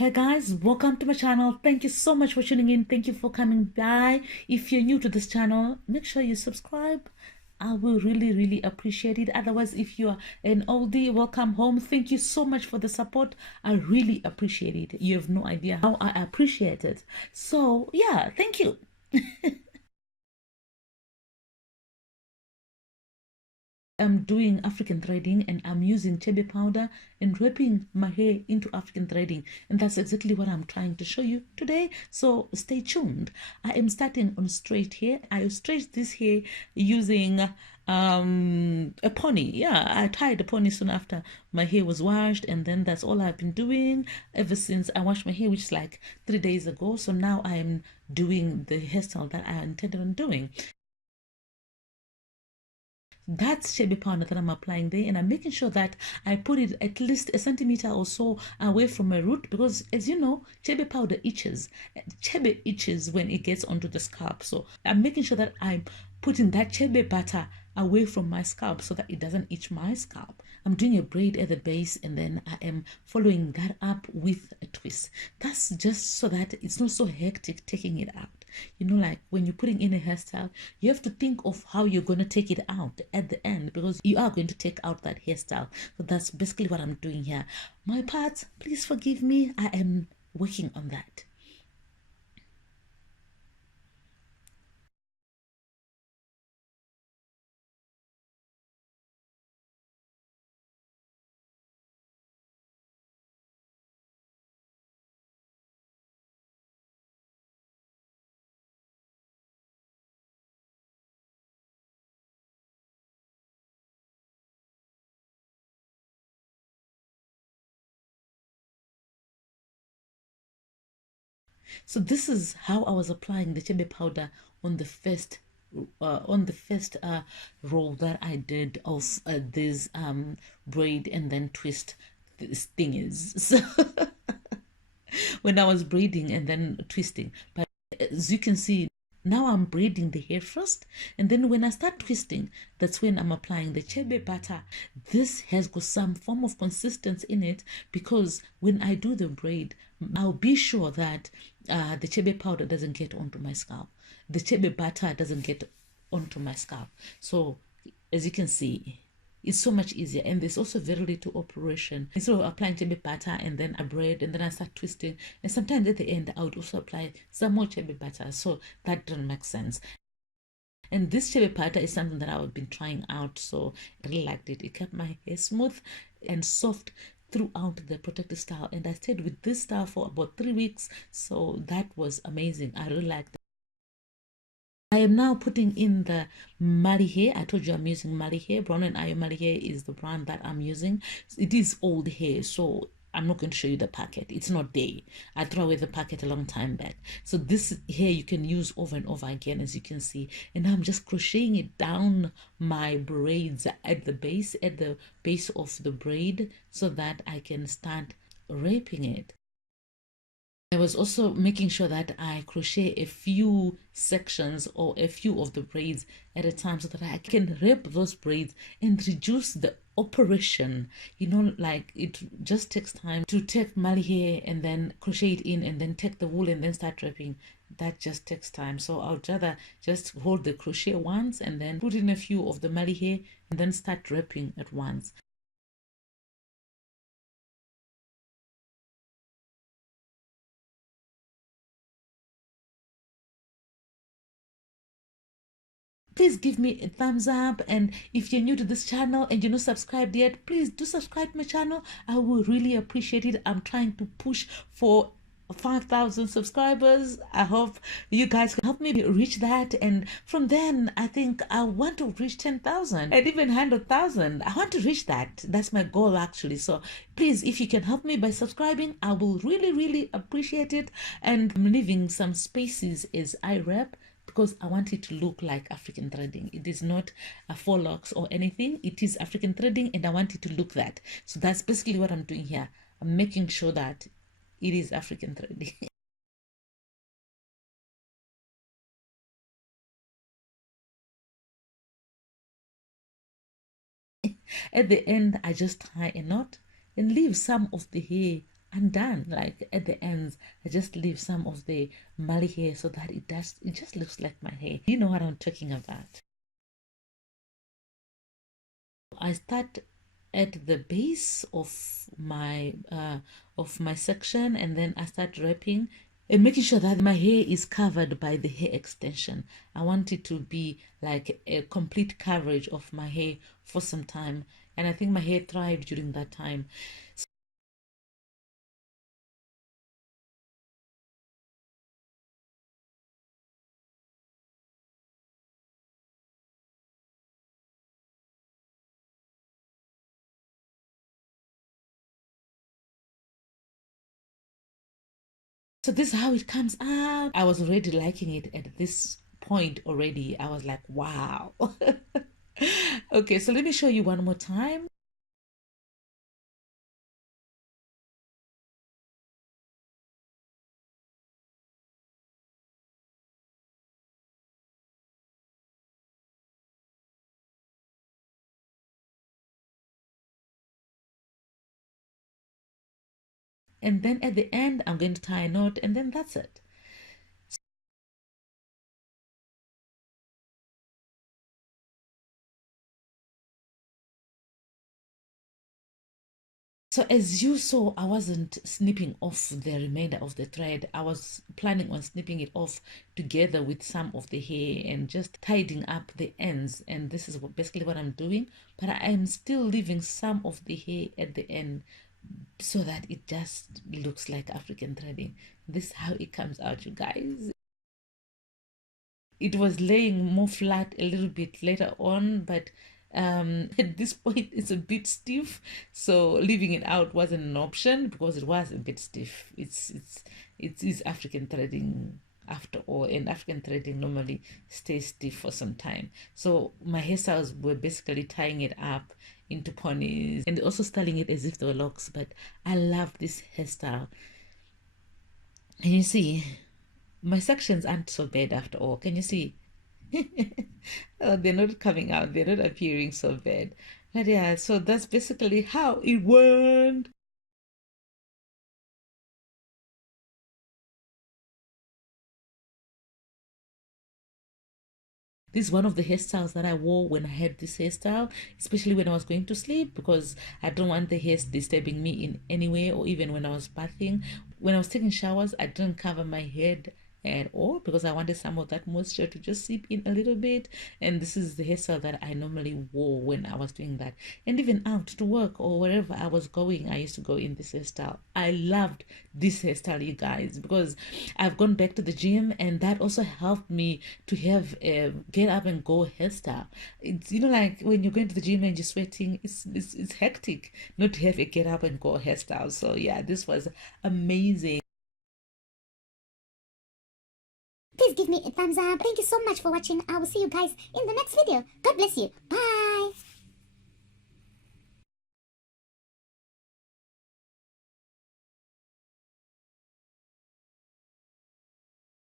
Hey guys, welcome to my channel. Thank you so much for tuning in. Thank you for coming by. If you're new to this channel, make sure you subscribe. I will really appreciate it. Otherwise, if you are an oldie, welcome home. Thank you so much for the support. I really appreciate it. You have no idea how I appreciate it. So yeah, thank you. I'm doing African threading and I'm using Chebe powder and wrapping my hair into African threading, and that's exactly what I'm trying to show you today, so stay tuned. I am starting on straight hair. I straightened this hair using a pony. Yeah, I tied a pony soon after my hair was washed, and then that's all I've been doing ever since I washed my hair, which is like 3 days ago. So now I am doing the hairstyle that I intended on doing. That's Chebe powder that I'm applying there, and I'm making sure that I put it at least a centimeter or so away from my root, because as you know, Chebe powder itches. Chebe itches when it gets onto the scalp, so I'm making sure that I'm putting that Chebe butter away from my scalp so that it doesn't itch my scalp. I'm doing a braid at the base, and then I am following that up with a twist. That's just so that it's not so hectic taking it out. You know, like when you're putting in a hairstyle, you have to think of how you're going to take it out at the end, because you are going to take out that hairstyle. So that's basically what I'm doing here. My parts, please forgive me. I am working on that. So this is how I was applying the chebe powder on the first roll that I did of this braid and then twist this thing is. So when I was braiding and then twisting, but as you can see, now I'm braiding the hair first, and then when I start twisting, that's when I'm applying the chebe butter. This has got some form of consistency in it, because when I do the braid, I'll be sure that the chebe powder doesn't get onto my scalp. The chebe butter doesn't get onto my scalp. So as you can see, it's so much easier, and there's also very little operation. Instead of applying chebe butter and then a braid and then I start twisting, and sometimes at the end I would also apply some more chebe butter, so that doesn't make sense. And this chebe butter is something that I've been trying out, so I really liked it. It kept my hair smooth and soft throughout the protective style, and I stayed with this style for about 3 weeks, so that was amazing. I really liked it. I am now putting in the Marley hair. I told you I'm using Marley hair. Brown and Iron Marley hair is the brand that I'm using. It is old hair, so I'm not going to show you the packet. It's not there. I threw away the packet a long time back. So this hair you can use over and over again, as you can see. And I'm just crocheting it down my braids at the base of the braid, so that I can start wrapping it. I was also making sure that I crochet a few sections or a few of the braids at a time, so that I can wrap those braids and reduce the operation. You know, like it just takes time to take Mali hair and then crochet it in, and then take the wool and then start wrapping. That just takes time. So I would rather just hold the crochet once and then put in a few of the Mali hair and then start wrapping at once. Please give me a thumbs up, and if you're new to this channel and you're not subscribed yet, please do subscribe to my channel. I will really appreciate it. I'm trying to push for 5,000 subscribers. I hope you guys can help me reach that, and from then I think I want to reach 10,000 and even 100,000. I want to reach that. That's my goal actually. So please, if you can help me by subscribing, I will really appreciate it. And I'm leaving some spaces as I wrap, because I want it to look like African threading. It is not a faux locks or anything. It is African threading, and I want it to look that. So that's basically what I'm doing here. I'm making sure that it is African threading. At the end, I just tie a knot and leave some of the hair undone. Like at the ends, I just leave some of the Marley hair so that it just looks like my hair. You know what I'm talking about. I start at the base of my section, and then I start wrapping and making sure that my hair is covered by the hair extension. I want it to be like a complete coverage of my hair for some time, and I think my hair thrived during that time. So this is how it comes out. I was already liking it at this point already. I was like, wow. Okay, so let me show you one more time. And then at the end, I'm going to tie a knot, and then that's it. So as you saw, I wasn't snipping off the remainder of the thread. I was planning on snipping it off together with some of the hair and just tidying up the ends. And this is basically what I'm doing. But I am still leaving some of the hair at the end so that it just looks like African threading. This is how it comes out, you guys. It was laying more flat a little bit later on, but at this point it's a bit stiff, so leaving it out wasn't an option because it was a bit stiff. It is African threading after all, and African threading normally stays stiff for some time. So my hairstyles were basically tying it up into ponies and also styling it as if they were locks, but I love this hairstyle. And you see, my sections aren't so bad after all. Can you see? Oh, they're not coming out. They're not appearing so bad. But yeah, so that's basically how it went. This is one of the hairstyles that I wore when I had this hairstyle, especially when I was going to sleep, because I don't want the hairs disturbing me in any way, or even when I was bathing. When I was taking showers, I didn't cover my head at all because I wanted some of that moisture to just seep in a little bit. And this is the hairstyle that I normally wore when I was doing that. And even out to work or wherever I was going, I used to go in this hairstyle. I loved this hairstyle, you guys, because I've gone back to the gym, and that also helped me to have a get up and go hairstyle. It's, you know, like when you're going to the gym and you're sweating, it's hectic not to have a get up and go hairstyle. So yeah, this was amazing. Please give me a thumbs up. Thank you so much for watching. I will see you guys in the next video. God bless you. Bye.